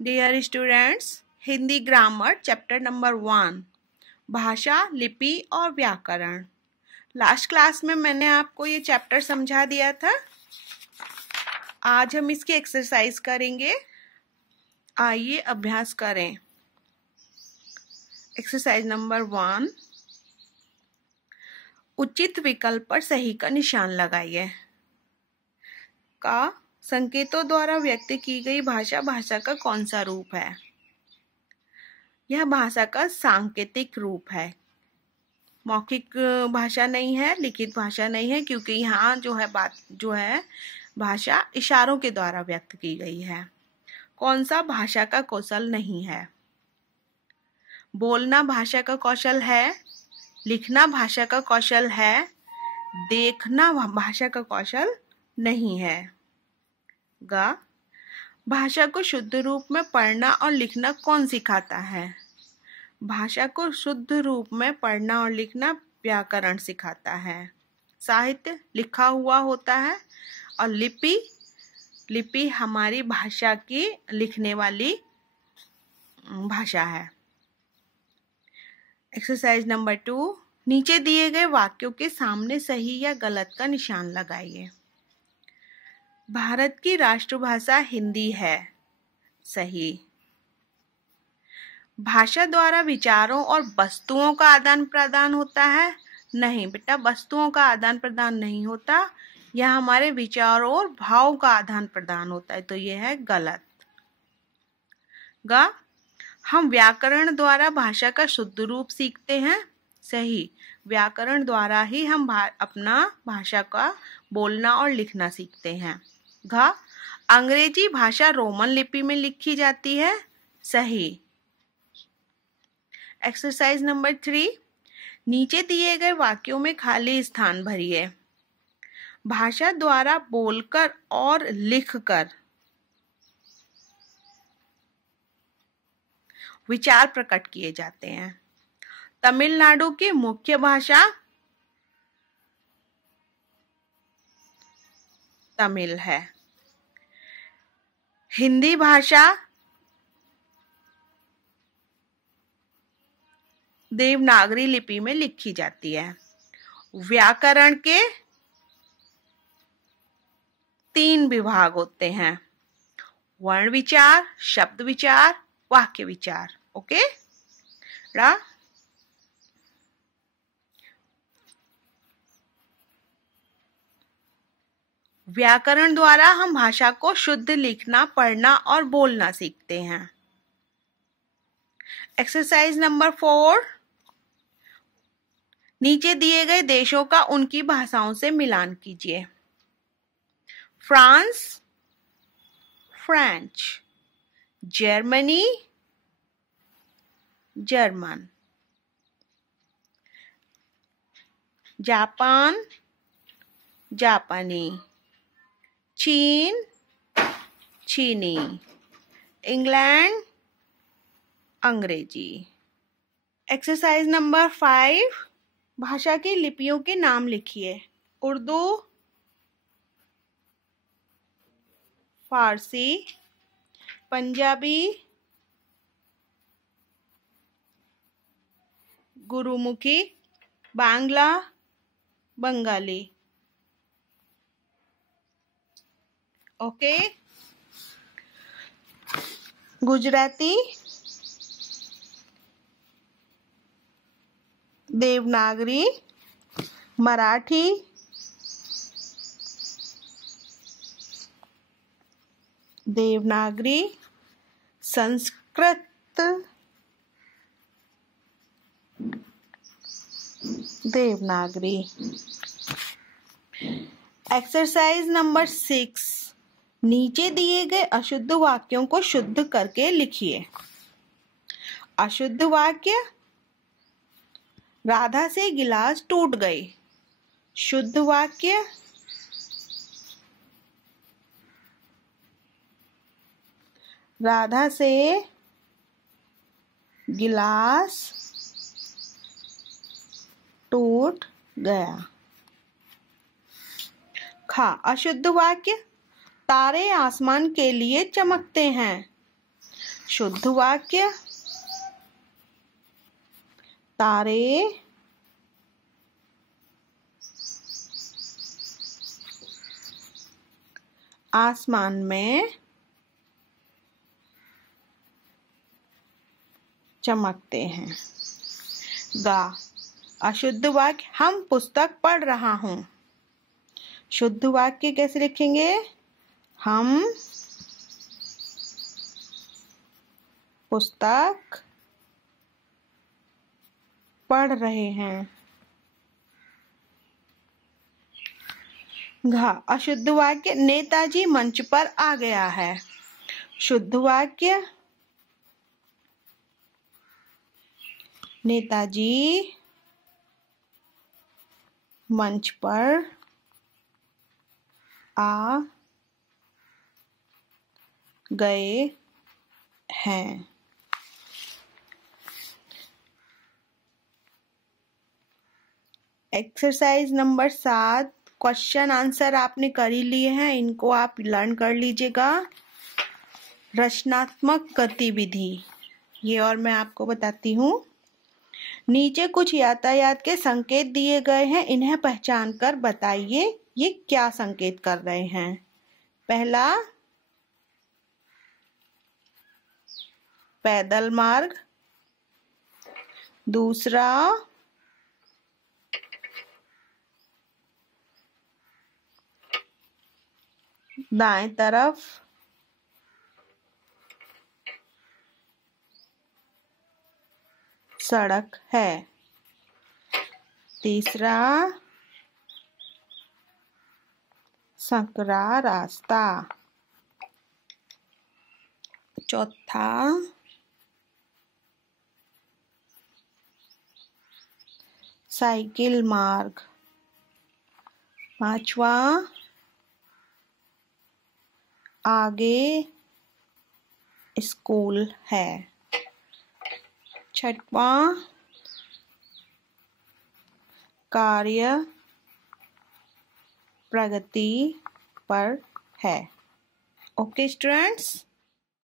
Dear students, Hindi grammar chapter number 1 भाषा, लिपि और व्याकरण। लास्ट क्लास में मैंने आपको ये चैप्टर समझा दिया था। आज हम इसकी एक्सरसाइज करेंगे। आइए अभ्यास करें। एक्सरसाइज नंबर 1, उचित विकल्प पर सही का निशान लगाइए। का संकेतों द्वारा व्यक्त की गई भाषा भाषा का कौन सा रूप है? यह भाषा का सांकेतिक रूप है। मौखिक भाषा नहीं है, लिखित भाषा नहीं है, क्योंकि यहाँ जो है भाषा इशारों के द्वारा व्यक्त की गई है। कौन सा भाषा का कौशल नहीं है? बोलना भाषा का कौशल है, लिखना भाषा का कौशल है, देखना भाषा का कौशल नहीं है। गा भाषा को शुद्ध रूप में पढ़ना और लिखना कौन सिखाता है? भाषा को शुद्ध रूप में पढ़ना और लिखना व्याकरण सिखाता है। साहित्य लिखा हुआ होता है और लिपि हमारी भाषा की लिखने वाली भाषा है। एक्सरसाइज नंबर 2, नीचे दिए गए वाक्यों के सामने सही या गलत का निशान लगाइए। भारत की राष्ट्रभाषा हिंदी है। सही। भाषा द्वारा विचारों और वस्तुओं का आदान प्रदान होता है। नहीं बेटा, वस्तुओं का आदान प्रदान नहीं होता। यह हमारे विचारों और भावों का आदान प्रदान होता है, तो यह है गलत। गा हम व्याकरण द्वारा भाषा का शुद्ध रूप सीखते हैं। सही। व्याकरण द्वारा ही हम अपना भाषा का बोलना और लिखना सीखते हैं। घ अंग्रेजी भाषा रोमन लिपि में लिखी जाती है। सही। एक्सरसाइज नंबर 3, नीचे दिए गए वाक्यों में खाली स्थान भरिए। भाषा द्वारा बोलकर और लिखकर विचार प्रकट किए जाते हैं। तमिलनाडु की मुख्य भाषा तमिल है। हिंदी भाषा देवनागरी लिपि में लिखी जाती है। व्याकरण के 3 विभाग होते हैं: वर्ण विचार, शब्द विचार, वाक्य विचार। ओके रा व्याकरण द्वारा हम भाषा को शुद्ध लिखना, पढ़ना और बोलना सीखते हैं। एक्सरसाइज नंबर 4, नीचे दिए गए देशों का उनकी भाषाओं से मिलान कीजिए। France, French. Germany, German. Japan, जापानी। चीन, चीनी। इंग्लैंड, अंग्रेजी। एक्सरसाइज नंबर 5, भाषा की लिपियों के नाम लिखिए। Urdu, Farsi, Punjabi, Gurmukhi, Bangla, Bengali. Okay. Gujarati, Devanagari, Marathi, Devanagari, Sanskrit, Devanagari. Exercise number 6, नीचे दिए गए अशुद्ध वाक्यों को शुद्ध करके लिखिए। अशुद्ध वाक्य: राधा से गिलास टूट गई। शुद्ध वाक्य: राधा से गिलास टूट गया। खा अशुद्ध वाक्य: तारे आसमान के लिए चमकते हैं। शुद्ध वाक्य, तारे आसमान में चमकते हैं। गा, अशुद्ध वाक्य, हम पुस्तक पढ़ रहा हूं। शुद्ध वाक्य कैसे लिखेंगे? हम पुस्तक पढ़ रहे हैं। घा, अशुद्ध वाक्य, नेताजी मंच पर आ गया है। शुद्ध वाक्य, नेताजी मंच पर आ गए हैं। एक्सरसाइज नंबर 7, क्वेश्चन आंसर आपने कर ही लिए हैं, इनको आप लर्न कर लीजिएगा। रचनात्मक गतिविधि, ये और मैं आपको बताती हूँ। नीचे कुछ यातायात के संकेत दिए गए हैं, इन्हें पहचान कर बताइए ये क्या संकेत कर रहे हैं। पहला, पैदल मार्ग। दूसरा, दाएं तरफ। सड़क है। तीसरा, संकरा रास्ता। चौथा, साइकिल मार्ग। पांचवा, आगे स्कूल है। छठवां, कार्य प्रगति पर है। Okay students.